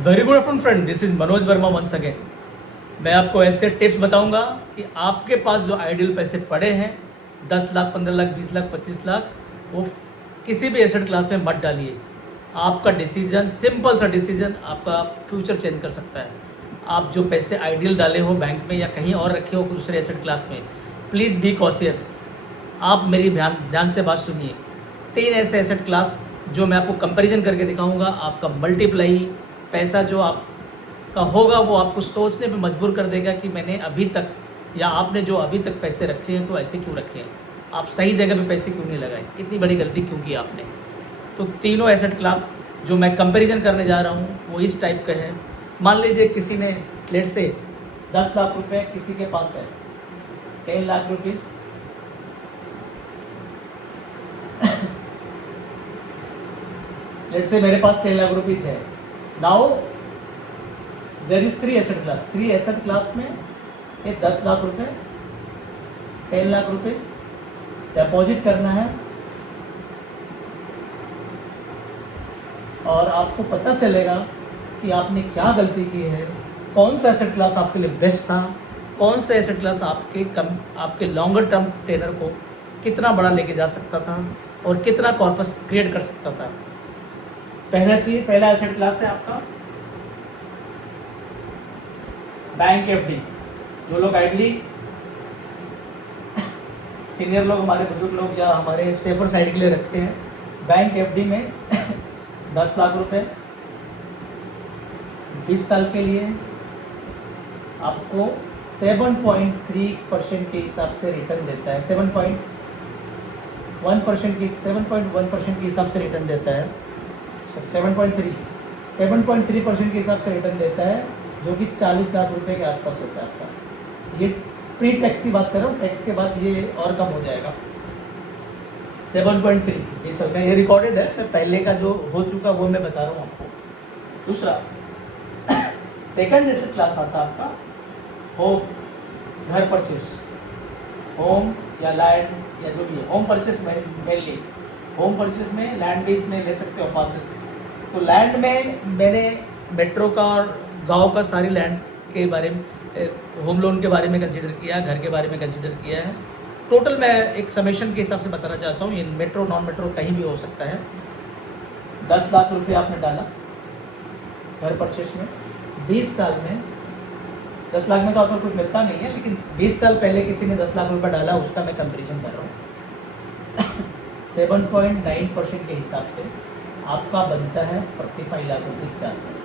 Very good afternoon friend, this is Manoj Verma once again. मैं आपको ऐसे टिप्स बताऊंगा कि आपके पास जो आइडियल पैसे पड़े हैं 10 लाख, 15 लाख, 20 लाख, 25 लाख, वो किसी भी एसेट क्लास में मत डालिए। आपका डिसीजन, सिंपल सा डिसीजन, आपका फ्यूचर चेंज कर सकता है। आप जो पैसे आइडियल डाले हो बैंक में या कहीं और रखे हो दूसरे एसेट क्लास में, प्लीज़ बी कॉशियस। आप मेरी ध्यान से बात सुनिए। 3 ऐसे एसेट क्लास जो मैं आपको कंपैरिजन करके दिखाऊंगा। आपका मल्टीप्लाई पैसा जो आपका होगा वो आपको सोचने पे मजबूर कर देगा कि मैंने अभी तक या आपने जो अभी तक पैसे रखे हैं तो ऐसे क्यों रखे हैं, आप सही जगह पे पैसे क्यों नहीं लगाए, इतनी बड़ी गलती क्यों की आपने। तो तीनों एसेट क्लास जो मैं कंपैरिजन करने जा रहा हूँ वो इस टाइप का है। मान लीजिए किसी ने लेट से 10 लाख रुपए किसी के पास है, 10 लाख रुपीज़, लेट से मेरे पास 10 लाख रुपीज़ है। Now there is 3 asset class. 3 asset class में ये 10 लाख रुपए, 10 लाख रुपीज़ डिपॉजिट करना है और आपको पता चलेगा कि आपने क्या गलती की है, कौन सा एसेट क्लास आपके लिए बेस्ट था, कौन सा एसेट क्लास आपके लॉन्गर टर्म टेनर को कितना बड़ा लेके जा सकता था और कितना कॉर्पस क्रिएट कर सकता था। पहला एसेट क्लास है आपका बैंक एफडी। जो लोग आइडली, सीनियर लोग, हमारे बुजुर्ग लोग या हमारे सेफर साइड के लिए रखते हैं, बैंक एफडी में 10 लाख रुपए 20 साल के लिए आपको 7.3% के हिसाब से रिटर्न देता है। 7.1% के हिसाब से रिटर्न देता है। 7.3% के हिसाब से रिटर्न देता है, जो कि 40 लाख रुपए के आसपास होता है आपका। ये प्री टैक्स की बात कर रहा हूँ, टैक्स के बाद ये और कम हो जाएगा। 7.3 ये सब का ये रिकॉर्डेड है, मैं पहले का जो हो चुका वो मैं बता रहा हूँ आपको। दूसरा सेकंड एसेट क्लास आता है आपका होम, घर परचेस, होम या लैंड या जो भी है, home purchase mainly. Home purchase में लैंड बेस में ले सकते हो अपार्टमेंट। तो लैंड में मैंने मेट्रो का और गांव का सारी लैंड के बारे में, होम लोन के बारे में कंसीडर किया है, घर के बारे में कंसीडर किया है। टोटल मैं एक समेशन के हिसाब से बताना चाहता हूँ, ये मेट्रो नॉन मेट्रो कहीं भी हो सकता है। 10 लाख रुपये आपने डाला घर परचेस में, 20 साल में 10 लाख में तो आपको कुछ मिलता नहीं है, लेकिन 20 साल पहले किसी ने 10 लाख रुपये डाला, उसका मैं कंपेरिजन कर रहा हूँ। 7.9% के हिसाब से आपका बनता है 45 लाख रुपीज़ के आसपास।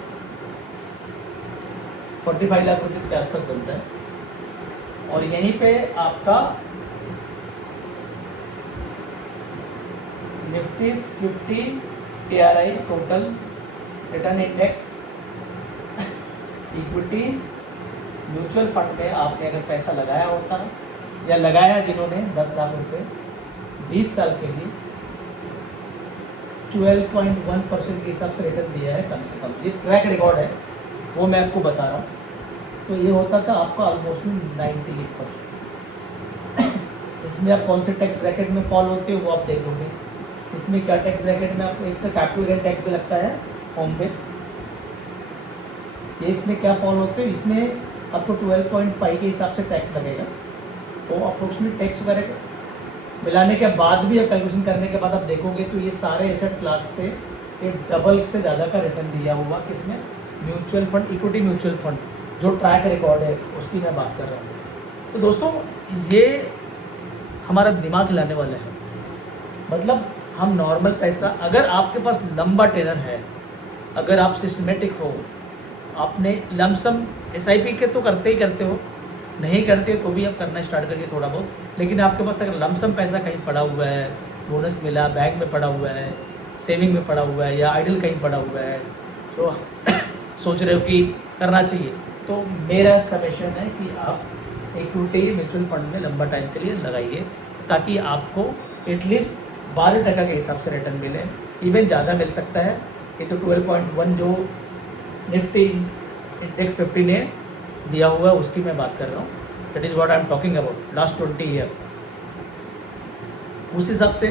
45 लाख रुपीज़ के आसपास बनता है। और यहीं पे आपका Nifty 50 TRI total return index equity mutual fund में आपने अगर पैसा लगाया होता या लगाया जिन्होंने 10 लाख रुपए 20 साल के लिए, 12.1% के हिसाब से रिटर्न दिया है कम से कम। ये ट्रैक रिकॉर्ड है, वो मैं आपको बता रहा हूँ। तो ये होता था आपका ऑलमोस्ट 98%। इसमें आप कौन से टैक्स ब्रैकेट में फॉल होते हो वो आप देखोगे। इसमें क्या टैक्स ब्रैकेट में आपको, एक तो कैपिटल गेन टैक्स भी लगता है होम पे, ये इसमें क्या फॉल होते हैं, इसमें आपको 12.5 के हिसाब से टैक्स लगेगा। तो अप्रोक्सीमेट टैक्स वगैरह मिलाने के बाद भी और कैलकुलेशन करने के बाद आप देखोगे तो ये सारे एसेट क्लास से ये डबल से ज़्यादा का रिटर्न दिया हुआ किसमें, mutual fund, equity mutual fund, जो ट्रैक रिकॉर्ड है उसकी मैं बात कर रहा हूँ। तो दोस्तों ये हमारा दिमाग हिलाने वाला है। मतलब हम नॉर्मल पैसा, अगर आपके पास लंबा टेनर है, अगर आप सिस्टमेटिक हो, आपने लमसम SIP के तो करते ही करते हो, नहीं करते तो भी आप करना स्टार्ट करिए थोड़ा बहुत। लेकिन आपके पास अगर लमसम पैसा कहीं पड़ा हुआ है, बोनस मिला, बैंक में पड़ा हुआ है, सेविंग में पड़ा हुआ है या आइडल कहीं पड़ा हुआ है, तो सोच रहे हो कि करना चाहिए, तो मेरा सजेशन है कि आप इक्विटी म्यूचुअल फंड में लंबा टाइम के लिए लगाइए, ताकि आपको एटलीस्ट 12% के हिसाब से रिटर्न मिले। इवन ज़्यादा मिल सकता है। ये तो 12.1 जो निफ्टी इंडेक्स 50 ने दिया हुआ है उसकी मैं बात कर रहा हूँ। That is what I am talking about last 20 year. उस हिसाब से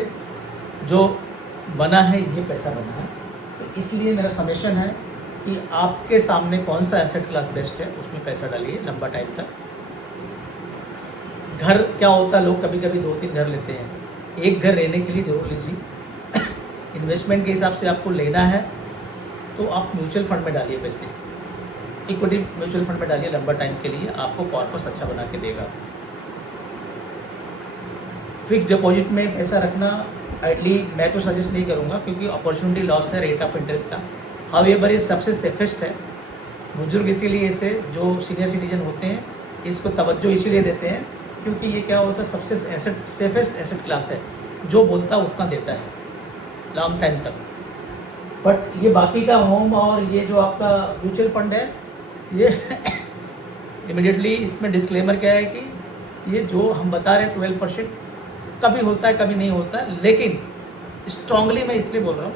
जो बना है ये पैसा बना है। तो इसलिए मेरा समेशन है कि आपके सामने कौन सा एसेट क्लास बेस्ट है, उसमें पैसा डालिए लंबा टाइम तक। घर क्या होता है, लोग कभी कभी 2-3 घर लेते हैं, एक घर रहने के लिए जरूर लीजिए। इन्वेस्टमेंट के हिसाब से आपको लेना है तो आप म्यूचुअल फंड में डालिए पैसे, इक्विटी म्यूचुअल फंड में डालिए लंबा टाइम के लिए, आपको कॉर्पस अच्छा बना के देगा। फिक्स डिपॉजिट में पैसा रखना आइडली मैं तो सजेस्ट नहीं करूँगा, क्योंकि अपॉर्चुनिटी लॉस है रेट ऑफ इंटरेस्ट का। हाउएवर ये सबसे सेफेस्ट है। बुजुर्ग इसीलिए इसे, जो सीनियर सिटीजन होते हैं, इसको तवज्जो इसीलिए देते हैं क्योंकि ये क्या होता है, सबसे सेफेस्ट एसेट क्लास है, जो बोलता है उतना देता है लॉन्ग टाइम तक। बट ये बाकी का होम और ये जो आपका म्यूचुअल फंड है, ये इमिडिएटली इसमें डिस्क्लेमर क्या है कि ये जो हम बता रहे हैं 12% कभी होता है कभी नहीं होता है, लेकिन स्ट्रांगली मैं इसलिए बोल रहा हूँ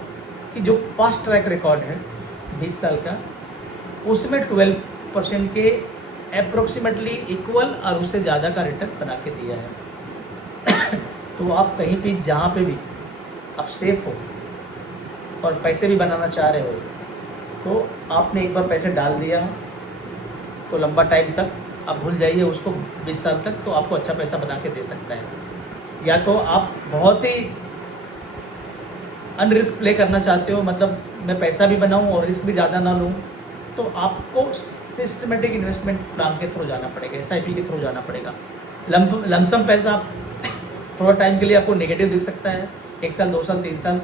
कि जो पास्ट ट्रैक रिकॉर्ड है 20 साल का, उसमें 12% के अप्रोक्सीमेटली इक्वल और उससे ज़्यादा का रिटर्न बना के दिया है। तो आप कहीं भी जहाँ पे भी आप सेफ हो और पैसे भी बनाना चाह रहे हो, तो आपने एक बार पैसे डाल दिया तो लंबा टाइम तक आप भूल जाइए उसको, 20 साल तक तो आपको अच्छा पैसा बना के दे सकता है। या तो आप बहुत ही अनरिस्क प्ले करना चाहते हो, मतलब मैं पैसा भी बनाऊं और रिस्क भी ज़्यादा ना लूं, तो आपको सिस्टमेटिक इन्वेस्टमेंट प्लान के थ्रू जाना पड़ेगा, SIP के थ्रू जाना पड़ेगा। लमसम पैसा थोड़ा टाइम के लिए आपको नेगेटिव दिख सकता है, 1 साल 2 साल 3 साल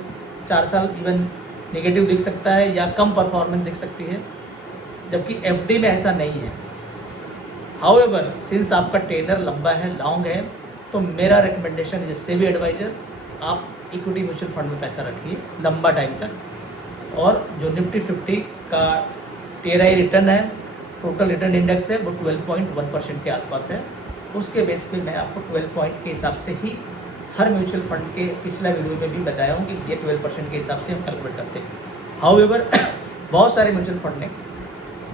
4 साल इवन नेगेटिव दिख सकता है या कम परफॉर्मेंस दिख सकती है, जबकि FD में ऐसा नहीं है। हाउएवर सिंस आपका टेनर लंबा है, लॉन्ग है, तो मेरा रिकमेंडेशन है सेबी एडवाइजर, आप इक्विटी म्यूचुअल फंड में पैसा रखिए लंबा टाइम तक। और जो निफ्टी 50 का TRI रिटर्न है, टोटल रिटर्न इंडेक्स है, वो 12.1% के आसपास है। उसके बेस पे मैं आपको 12 पॉइंट के हिसाब से ही हर म्यूचुअल फंड के पिछला वीडियो में भी बताया हूँ कि ये 12% के हिसाब से हम कैलकुलेट करते हैं। हाउएवर बहुत सारे म्यूचुअल फंड ने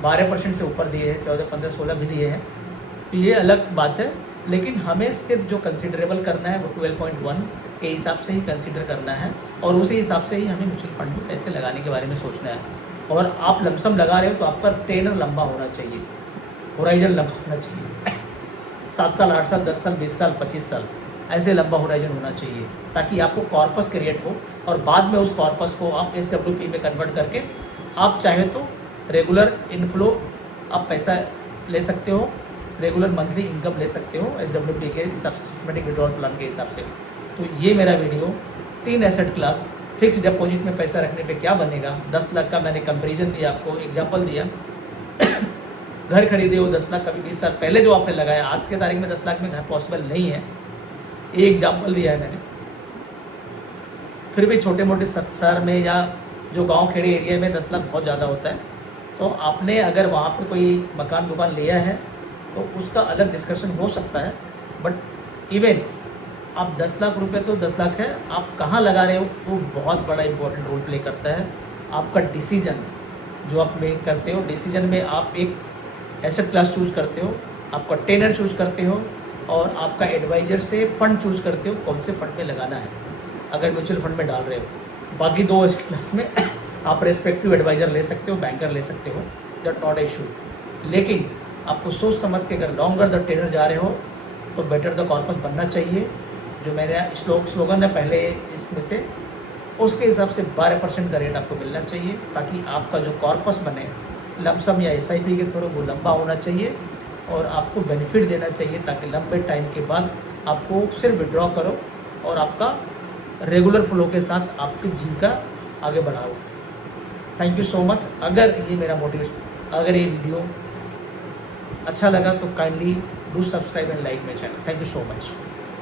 12% से ऊपर दिए हैं, 14, 15, 16 भी दिए हैं, तो ये अलग बात है। लेकिन हमें सिर्फ जो कंसिडरेबल करना है वो 12.1 के हिसाब से ही कंसिडर करना है, और उसी हिसाब से ही हमें म्यूचुअल फंड में पैसे लगाने के बारे में सोचना है। और आप लमसम लगा रहे हो तो आपका टेनर लंबा होना चाहिए, होराइजन लंबा होना चाहिए, 7 साल 8 साल 10 साल 20 साल 25 साल ऐसे लंबा होराइजन होना चाहिए, ताकि आपको कॉर्पस क्रिएट हो और बाद में उस कॉर्पस को आप SWP में कन्वर्ट करके आप चाहे तो रेगुलर इनफ्लो आप पैसा ले सकते हो, रेगुलर मंथली इनकम ले सकते हो SWP के हिसाब से, सिस्टमेटिक विड्रॉल प्लान के हिसाब से। तो ये मेरा video 3 asset class fix deposit में पैसा रखने पे क्या बनेगा, 10 लाख का मैंने कंपैरिजन दिया, आपको एग्जांपल दिया। घर खरीदे हो 10 लाख, कभी 20 साल पहले जो आपने लगाया, आज के तारीख में 10 लाख में घर पॉसिबल नहीं है, ये एग्जांपल दिया है मैंने। फिर भी छोटे मोटे शहर में या जो गांव खेड़े एरिया में 10 लाख बहुत ज़्यादा होता है, तो आपने अगर वहाँ पे कोई मकान दुकान लिया है तो उसका अलग डिस्कशन हो सकता है। बट इवन आप 10 लाख रुपए तो 10 लाख है, आप कहाँ लगा रहे हो वो बहुत बड़ा इंपॉर्टेंट रोल प्ले करता है। आपका डिसीजन जो आप मेक करते हो, डिसीजन में आप एक एसेट क्लास चूज़ करते हो, आपका टेनर चूज़ करते हो, और आपका एडवाइजर से फंड चूज़ करते हो कौन से फंड में लगाना है, अगर म्यूचुअल फंड में डाल रहे हो। बाकी 2 एसेट क्लास में आप रेस्पेक्टिव एडवाइज़र ले सकते हो, बैंकर ले सकते हो, दैट नॉट इशू। लेकिन आपको सोच समझ के अगर लॉन्गर द टेनर जा रहे हो तो बेटर द कॉर्पस बनना चाहिए, जो मेरा स्लोगन है पहले इसमें से, उसके हिसाब से 12% का रेट आपको मिलना चाहिए, ताकि आपका जो कॉर्पस बने लमसम या SIP के थ्रू वो लंबा होना चाहिए और आपको बेनिफिट देना चाहिए, ताकि लंबे टाइम के बाद आपको सिर्फ विड्रॉ करो और आपका रेगुलर फ्लो के साथ आपकी जीविका आगे बढ़ाओ। Thank you so much. अगर ये मेरा मोटिवेशन, अगर ये वीडियो अच्छा लगा तो kindly do subscribe and like my channel. Thank you so much.